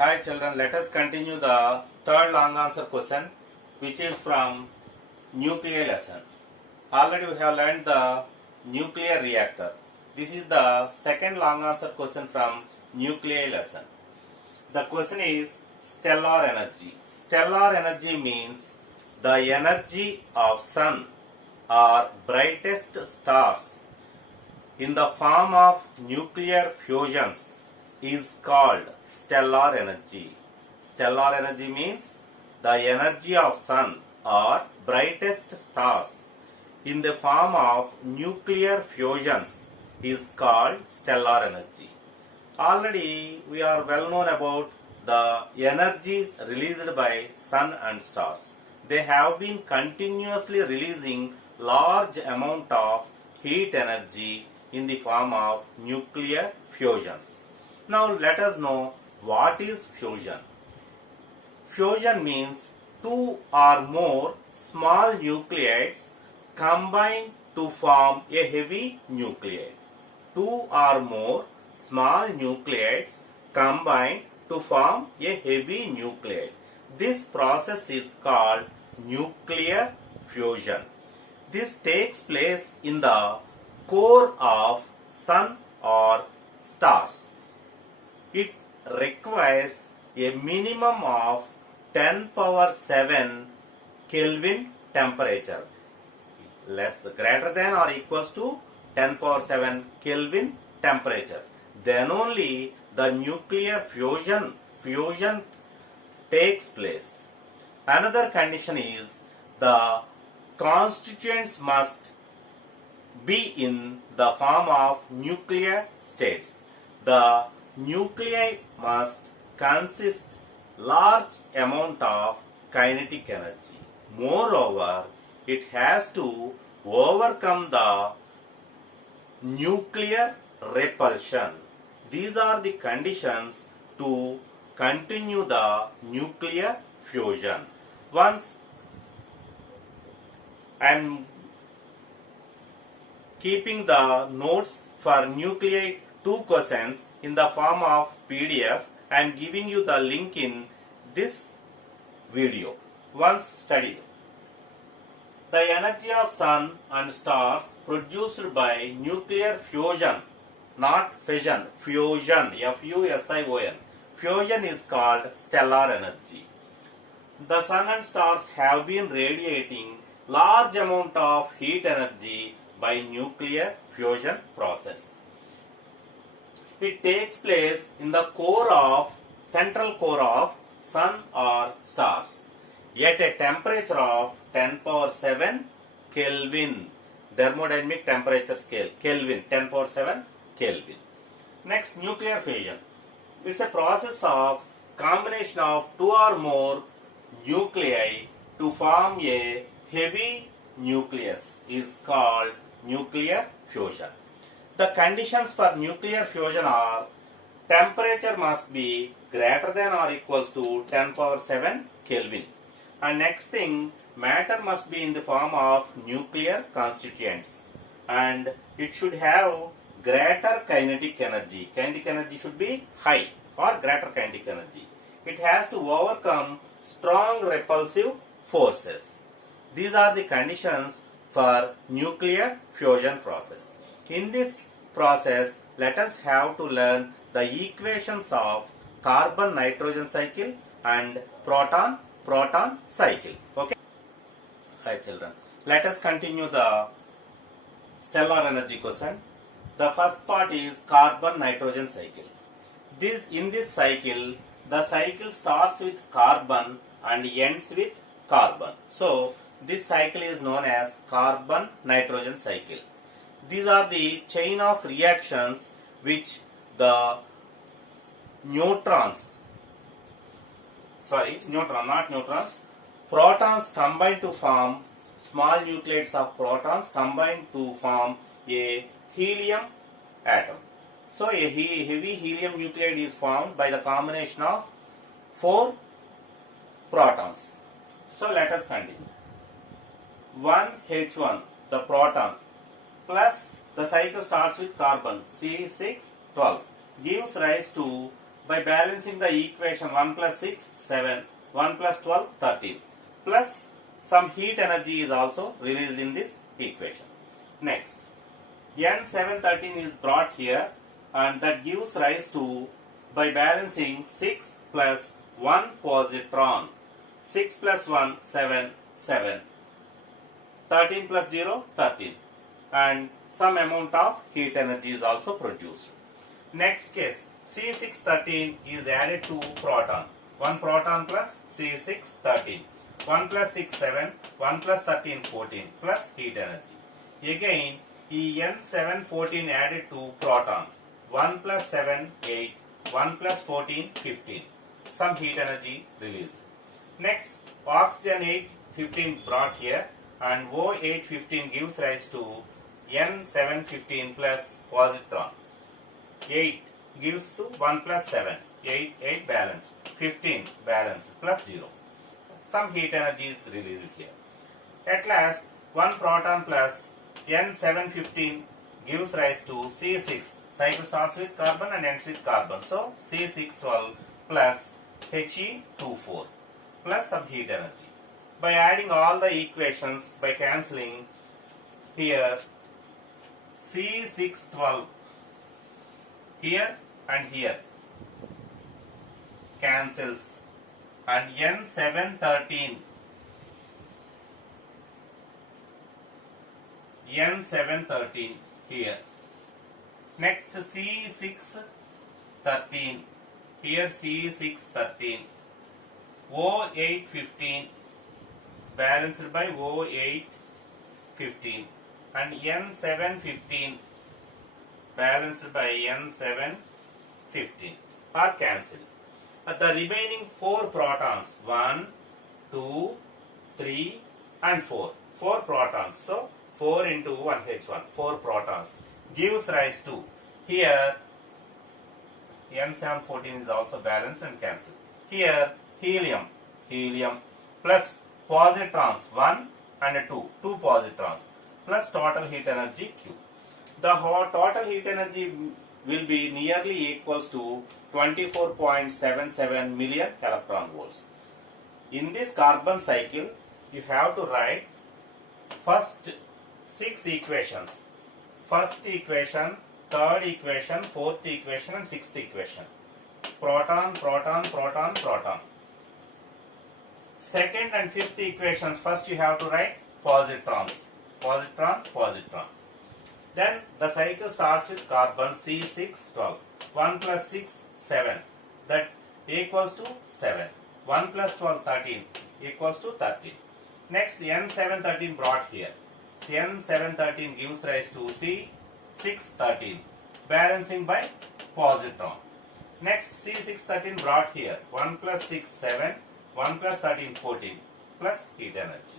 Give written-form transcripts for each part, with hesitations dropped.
Hi children, let us continue the third long answer question which is from nuclear lesson. Already we have learned the nuclear reactor. This is the second long answer question from nuclear lesson. The question is stellar energy. Stellar energy means the energy of sun or brightest stars in the form of nuclear fusions is called stellar energy. Stellar energy means the energy of sun or brightest stars in the form of nuclear fusions is called stellar energy. Already we are well known about the energies released by sun and stars. They have been continuously releasing large amount of heat energy in the form of nuclear fusions. Now let us know what is fusion. Fusion means two or more small nuclides combine to form a heavy nuclide. Two or more small nuclides combine to form a heavy nuclide. This process is called nuclear fusion. This takes place in the core of sun or stars. It requires a minimum of 10 power 7 Kelvin temperature, greater than or equals to 10 power 7 Kelvin temperature. Then only the nuclear fusion takes place. Another condition is the constituents must be in the form of nuclear states. The nuclei must consist large amount of kinetic energy. Moreover, it has to overcome the nuclear repulsion. These are the conditions to continue the nuclear fusion. Once I am keeping the notes for nuclei 2 questions in the form of PDF. I am giving you the link in this video. Once study. The energy of sun and stars produced by nuclear fusion, not fission, fusion, F-U-S-I-O-N. Fusion is called stellar energy. The sun and stars have been radiating large amount of heat energy by nuclear fusion process. It takes place in the central core of sun or stars at a temperature of 10 power 7 Kelvin, thermodynamic temperature scale, Kelvin, 10 power 7 Kelvin. Next, nuclear fission. It's a process of combination of two or more nuclei to form a heavy nucleus is called nuclear fusion. The conditions for nuclear fusion are temperature must be greater than or equals to 10 power 7 Kelvin. And next thing, matter must be in the form of nuclear constituents. And it should have greater kinetic energy. Kinetic energy should be high or greater kinetic energy. It has to overcome strong repulsive forces. These are the conditions for nuclear fusion process. In this process, let us have to learn the equations of carbon-nitrogen cycle and proton-proton cycle. Okay. Hi children. Let us continue the stellar energy question. The first part is carbon-nitrogen cycle. In this cycle, the cycle starts with carbon and ends with carbon. So, this cycle is known as carbon-nitrogen cycle. These are the chain of reactions which the protons combine to form, small nucleides of protons combine to form a helium atom. So a heavy helium nuclide is formed by the combination of 4 protons. So let us continue. 1H1, the proton, plus the cycle starts with carbon, C612, gives rise to by balancing the equation 1 plus 6, 7, 1 plus 12, 13, plus some heat energy is also released in this equation. Next, N713 is brought here and that gives rise to, by balancing 6 plus 1 positron, 6 plus 1, 7, 7, 13 plus 0, 13, and some amount of heat energy is also produced. Next case, C613 is added to proton, 1 proton plus C613, 1 plus 6, 7, 1 plus 13, 14, plus heat energy. Again, En714 added to proton, 1 plus 7, 8, 1 plus 14, 15, some heat energy released. Next, oxygen 815 brought here and O815 gives rise to N715 plus positron. 8 gives to 1 plus 7, 8 balanced, 15 balanced, plus 0. Some heat energy is released here. At last, 1 proton plus N715 gives rise to C6. Cycle starts with carbon and ends with carbon. So, C612 plus He24 plus some heat energy. By adding all the equations, by cancelling here, C612 here and here cancels, and N713 here. Next, C613 here, C613, O815 balanced by O815 and N715 balanced by N715 are cancelled. The remaining 4 protons, 1, 2, 3 and 4. 4 protons. So, 4 into 1H1, 4 protons gives rise to, here N714 is also balanced and cancelled. Here helium plus positrons 1 and 2 positrons plus total heat energy Q. The total heat energy will be nearly equals to 24.77 million electron volts. In this carbon cycle, you have to write first 6 equations. First equation, third equation, fourth equation and sixth equation. Proton, proton, proton, proton. Second and fifth equations, first you have to write positrons. Positron, positron. Then the cycle starts with carbon C612. 1 plus 6, 7. That equals to 7. 1 plus 12, 13 equals to 13. Next, N713 brought here. N713 gives rise to C613, balancing by positron. Next, C613 brought here. 1 plus 6, 7. 1 plus 13, 14 plus heat energy.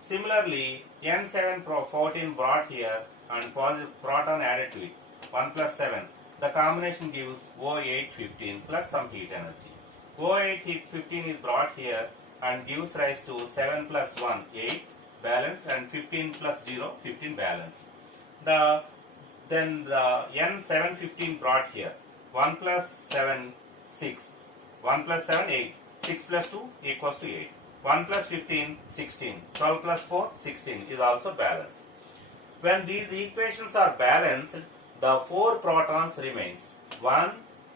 Similarly, N714 brought here and proton added to it. 1 plus 7. The combination gives O815 plus some heat energy. O815 is brought here and gives rise to 7 plus 1, 8 balanced and 15 plus 0, 15 balanced. Then the N715 brought here. 1 plus 7, 6. 1 plus 7, 8. 6 plus 2 equals to 8. 1 plus 15, 16. 12 plus 4, 16 is also balanced. When these equations are balanced, the 4 protons remains. 1,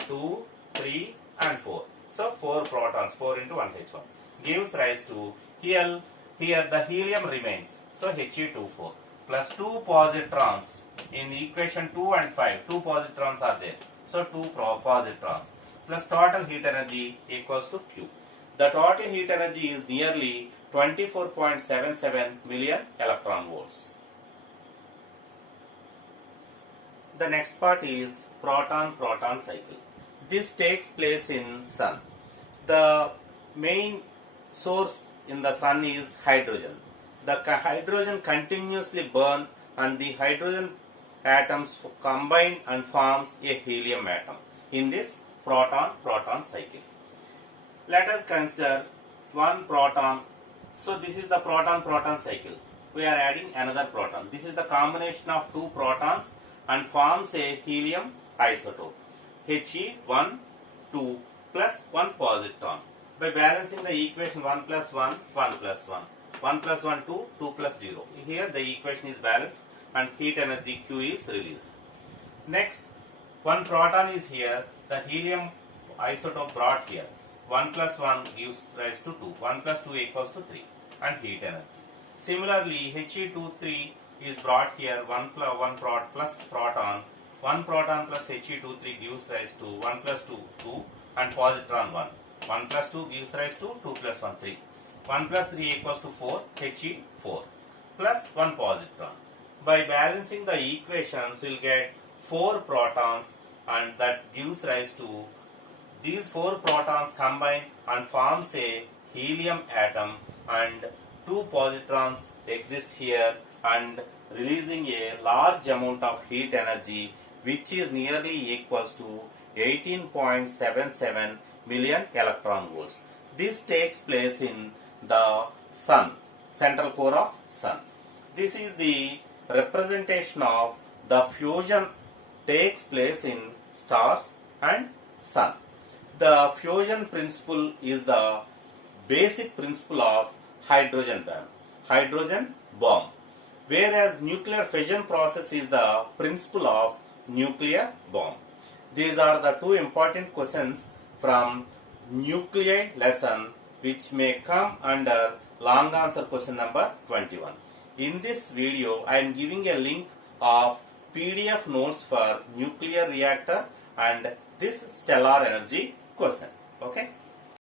2, 3 and 4. So 4 protons, 4 into 1H1 gives rise to, here the helium remains. So He24 plus 2 positrons. In equation 2 and 5, 2 positrons are there. So 2 positrons plus total heat energy equals to Q. The total heat energy is nearly 24.77 million electron volts. The next part is proton-proton cycle. This takes place in sun. The main source in the sun is hydrogen. The hydrogen continuously burns and the hydrogen atoms combine and forms a helium atom in this proton-proton cycle. Let us consider one proton. So this is the proton-proton cycle. We are adding another proton. This is the combination of 2 protons and forms a helium isotope. He12 2 plus 1 positron. By balancing the equation 1 plus 1, 1 plus 1. 1 plus 1, 2, 2 plus 0. Here the equation is balanced and heat energy Q is released. Next, one proton is here, the helium isotope brought here. 1 plus 1 gives rise to 2. 1 plus 2 equals to 3 and heat energy. Similarly, He23 is brought here, 1 plus proton. 1 proton plus He23 gives rise to 1 plus 2, 2 and positron 1. 1 plus 2 gives rise to 2 plus 1, 3. 1 plus 3 equals to 4, He4 plus 1 positron. By balancing the equations, we will get 4 protons and that gives rise to these 4 protons combine and forms a helium atom and 2 positrons exist here and releasing a large amount of heat energy which is nearly equals to 18.77 million electron volts. This takes place in the sun, central core of sun. This is the representation of the fusion takes place in stars and sun. The fusion principle is the basic principle of hydrogen bomb, whereas nuclear fission process is the principle of nuclear bomb. These are the two important questions from nuclei lesson which may come under long answer question number 21. In this video, I am giving a link of PDF notes for nuclear reactor and this stellar energy question. Okay.